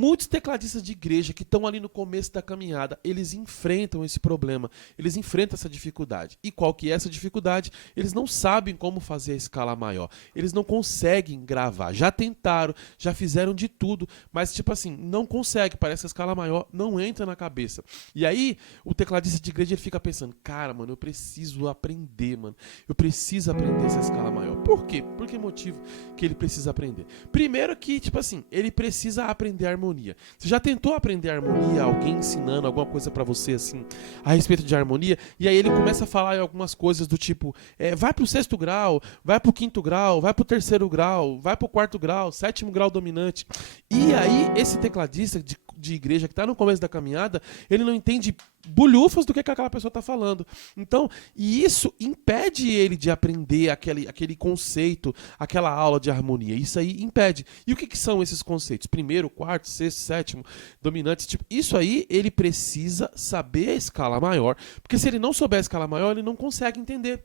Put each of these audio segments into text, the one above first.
muitos tecladistas de igreja que estão ali no começo da caminhada, eles enfrentam esse problema, eles enfrentam essa dificuldade. E qual que é essa dificuldade? Eles não sabem como fazer a escala maior, eles não conseguem gravar. Já tentaram, já fizeram de tudo, mas tipo assim, não consegue, parece que a escala maior não entra na cabeça. E aí, o tecladista de igreja ele fica pensando, cara, mano, eu preciso aprender, mano. Eu preciso aprender essa escala maior. Por quê? Por que motivo que ele precisa aprender? Primeiro que, tipo assim, ele precisa aprender harmonia. Você já tentou aprender harmonia? Alguém ensinando alguma coisa pra você, assim, a respeito de harmonia? E aí ele começa a falar algumas coisas do tipo, vai pro 6º grau, vai pro 5º grau, vai pro 3º grau, vai pro 4º grau, 7º grau dominante. E aí, esse tecladista de igreja que tá no começo da caminhada, ele não entende bulhufas do que aquela pessoa tá falando. Então, e isso impede ele de aprender aquele conceito, aquela aula de harmonia. Isso aí impede. E o que são esses conceitos? Primeiro, quarto, sexto, sétimo, dominantes. Tipo, isso aí ele precisa saber a escala maior, porque se ele não souber a escala maior, ele não consegue entender.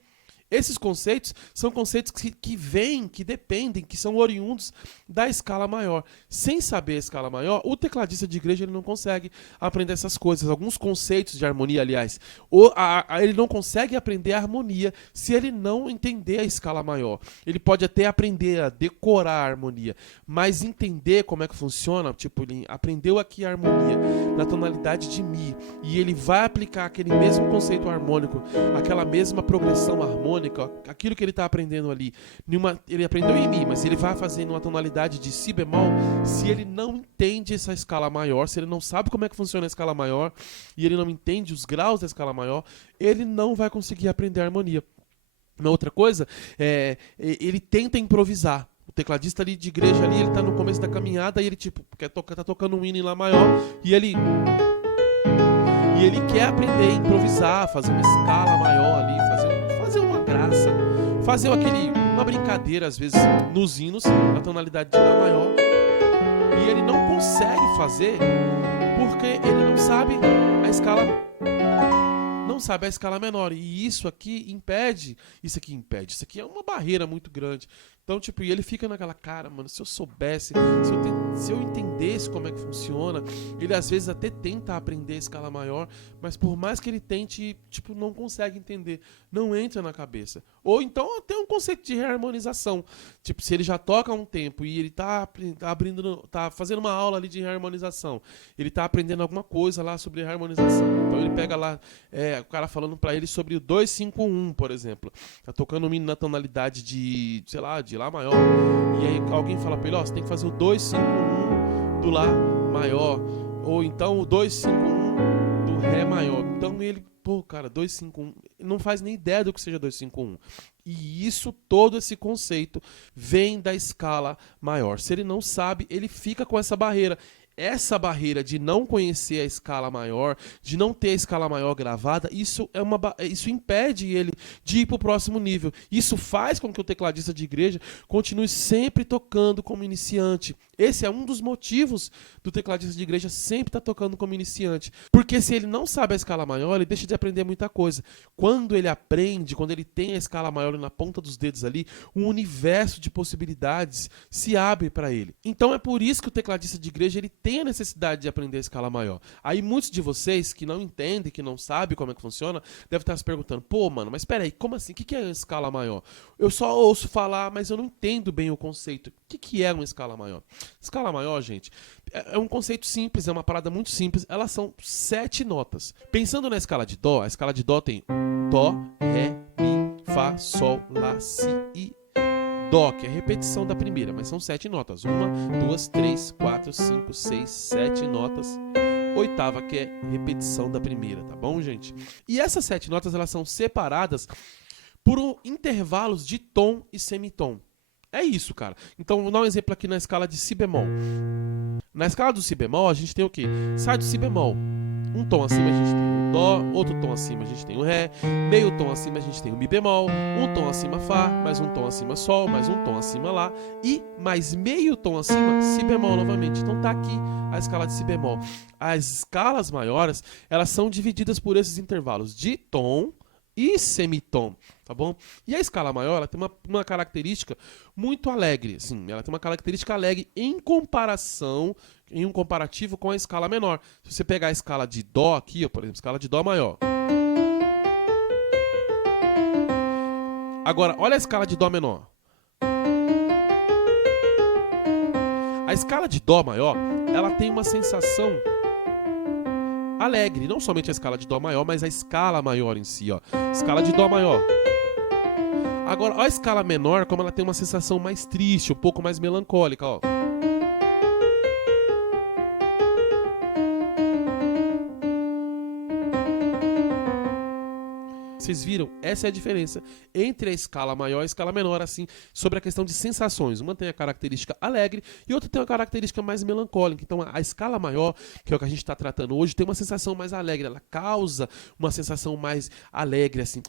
Esses conceitos são conceitos que vêm, que dependem, que são oriundos da escala maior. Sem saber a escala maior, o tecladista de igreja ele não consegue aprender essas coisas. Alguns conceitos de harmonia, aliás. Ele não consegue aprender a harmonia se ele não entender a escala maior. Ele pode até aprender a decorar a harmonia, mas entender como é que funciona, tipo, ele aprendeu aqui a harmonia na tonalidade de Mi, e ele vai aplicar aquele mesmo conceito harmônico, aquela mesma progressão harmônica, aquilo que ele está aprendendo ali, ele aprendeu em Mi, mas ele vai fazer numa tonalidade de Si bemol. Se ele não entende essa escala maior, se ele não sabe como é que funciona a escala maior, e ele não entende os graus da escala maior, ele não vai conseguir aprender a harmonia. Uma outra coisa, ele tenta improvisar. O tecladista ali de igreja ali, ele tá no começo da caminhada e ele tipo, tá tocando um hino em Lá maior, e ele quer aprender a improvisar, fazer uma escala maior ali, fazer uma graça, fazer uma brincadeira, às vezes, nos hinos, na tonalidade de Lá maior. E ele não consegue fazer porque ele não sabe a escala menor. E isso aqui impede, isso aqui é uma barreira muito grande. Então, tipo, e ele fica naquela, cara, mano, se eu soubesse, se eu entendesse como é que funciona, ele às vezes até tenta aprender a escala maior, mas por mais que ele tente, tipo, não consegue entender, não entra na cabeça. Ou então tem um conceito de reharmonização. Tipo, se ele já toca há um tempo e ele tá fazendo uma aula ali de reharmonização, ele tá aprendendo alguma coisa lá sobre harmonização. Então ele pega lá, o cara falando pra ele sobre o 2-5-1, por exemplo. Tá tocando um hino na tonalidade de, sei lá, de Lá maior. E aí alguém fala pra ele, você tem que fazer o 2-5-1 do Lá maior. Ou então o 2-5-1 do Ré maior. Então ele, cara, 2-5-1, não faz nem ideia do que seja 2-5-1. E todo esse conceito vem da escala maior. Se ele não sabe, ele fica com essa barreira. Essa barreira de não conhecer a escala maior, de não ter a escala maior gravada, isso impede ele de ir para o próximo nível. Isso faz com que o tecladista de igreja continue sempre tocando como iniciante. Esse é um dos motivos do tecladista de igreja sempre estar tocando como iniciante. Porque se ele não sabe a escala maior, ele deixa de aprender muita coisa. Quando ele aprende, quando ele tem a escala maior na ponta dos dedos ali, um universo de possibilidades se abre para ele. Então é por isso que o tecladista de igreja ele tem a necessidade de aprender a escala maior. Aí muitos de vocês que não entendem, que não sabem como é que funciona, devem estar se perguntando, mano, mas peraí, como assim? O que é a escala maior? Eu só ouço falar, mas eu não entendo bem o conceito. O que é uma escala maior? Escala maior, gente, é um conceito simples, é uma parada muito simples. Elas são 7 notas. Pensando na escala de Dó, a escala de Dó tem Dó, Ré, Mi, Fá, Sol, Lá, Si e Dó, que é a repetição da primeira, mas são 7 notas. 1, 2, 3, 4, 5, 6, 7 notas. Oitava, que é repetição da primeira, tá bom, gente? E essas 7 notas, elas são separadas por intervalos de tom e semitom. É isso, cara. Então, vou dar um exemplo aqui na escala de Si bemol. Na escala do Si bemol, a gente tem o quê? Sai do Si bemol. Um tom acima a gente tem o Dó, outro tom acima a gente tem o Ré, meio tom acima a gente tem o Mi bemol, um tom acima Fá, mais um tom acima Sol, mais um tom acima Lá e mais meio tom acima Si bemol novamente. Então tá aqui a escala de Si bemol. As escalas maiores, elas são divididas por esses intervalos de tom e semitom, tá bom? E a escala maior, ela tem uma característica muito alegre, assim, ela tem uma característica alegre em comparação, em um comparativo com a escala menor. Se você pegar a escala de dó aqui, ó, por exemplo, escala de dó maior. Agora, olha a escala de dó menor. A escala de dó maior, ela tem uma sensação alegre, não somente a escala de dó maior, mas a escala maior em si, ó. Escala de dó maior. Agora, olha a escala menor, como ela tem uma sensação mais triste, um pouco mais melancólica, ó. Vocês viram? Essa é a diferença entre a escala maior e a escala menor, assim, sobre a questão de sensações. Uma tem a característica alegre e outra tem uma característica mais melancólica. Então, a escala maior, que é o que a gente está tratando hoje, tem uma sensação mais alegre. Ela causa uma sensação mais alegre, assim.